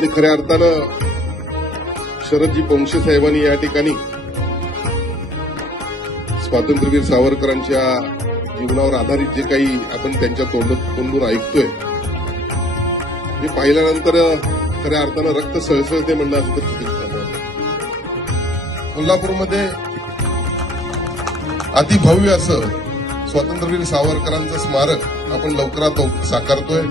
आणि खऱ्या अर्थानं शरदजी पोंक्षे साहेबांनी या ठिकाणी स्वातंत्र्यवीर सावरकरांच्या जीवनावर आधारित जे काही आपण त्यांच्या तोंडून ऐकतोय हे पाहिल्यानंतर खऱ्या अर्थानं रक्त सळसळते म्हणणं असं तर चुकीचं ठरणार. कोल्हापूरमध्ये अतिभव्य असं स्वातंत्र्यवीर सावरकरांचं स्मारक आपण लवकरात साकारतोय.